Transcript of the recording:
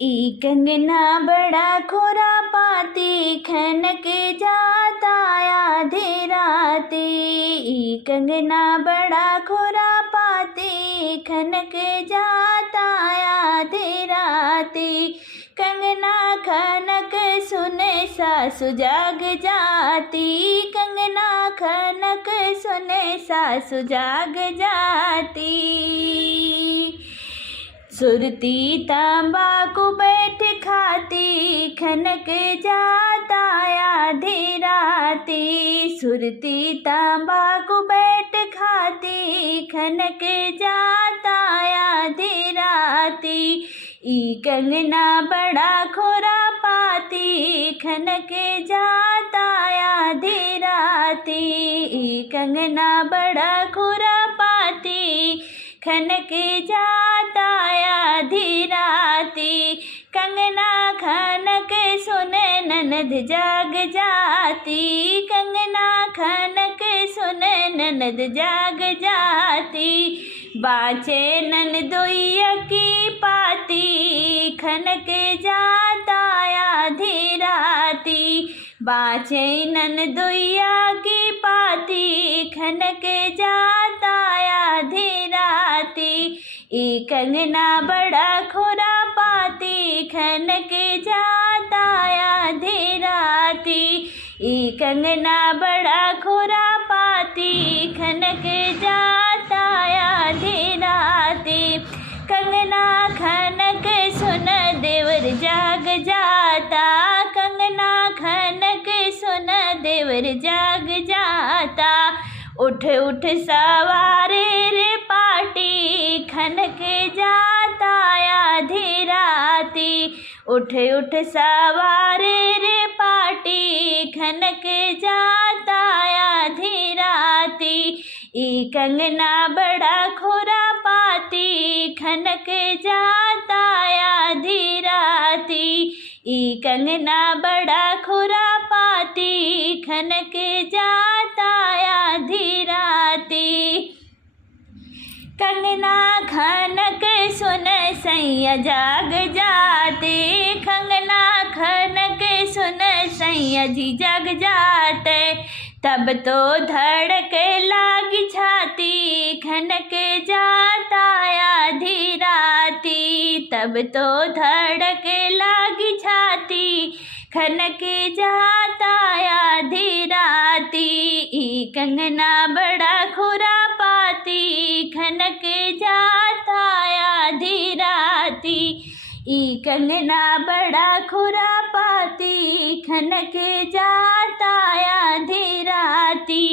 ई कंगना बड़ा खुरापाती खनक जाता आधी राती। ई कंगना बड़ा खुरापाती खनक जाता आधी राती। कंगना खनक सुने सासु जाग जाती। कंगना खनक सुने सासु जाग जाती। सुरती तंबाकू बैठ खाती खनक जाता आधी राती। सुरती तंबाकू बैठ खाती खनक जाता आधी राती। ई कंगना बड़ा खुरापाती खनक जाता आधी राती। ई कंगना बड़ा खुरापाती खनक जाता आधी राती। कंगना खनक सुने ननद जाग जाती। कंगना खनक सुने ननद जाग जाती। बाचे ननदोइया की पाती खनक जाता आधी राती। बाचे ननदोइया की पाती खनक जाता आधी राती। ई कंगना बड़ा खुरापाती खनक जाता आधी राती। ई कंगना बड़ा खुरापाती खनक जाता आधी राती। कंगना खनक सुन देवर जाग जाता। कंगना खनक सुन देवर जाग जाता। उठ उठ सवारे रे पाटी खनक जाता आधी राती। उठ उठ सवारे रे पाटी खनक जाता आधी राती। ई कंगना बड़ा खुरापाती खनक जाता आधी राती। ई कंगना बड़ा खुरापाती खनक जाता आधी राती। कंगना खनक सुन सैया जाग जाते। कंगना खनक सुन सैया जी जाग जाते। तब तो धड़क लागी छाती खनक जाता आधी राती। तब तो धड़क लागी छाती खनक जाता आधी राती। ई कंगना बड़ा खुरापाती खनक जाता आधी राती। ई कंगना बड़ा खुरापाती खनक जाता आधी राती।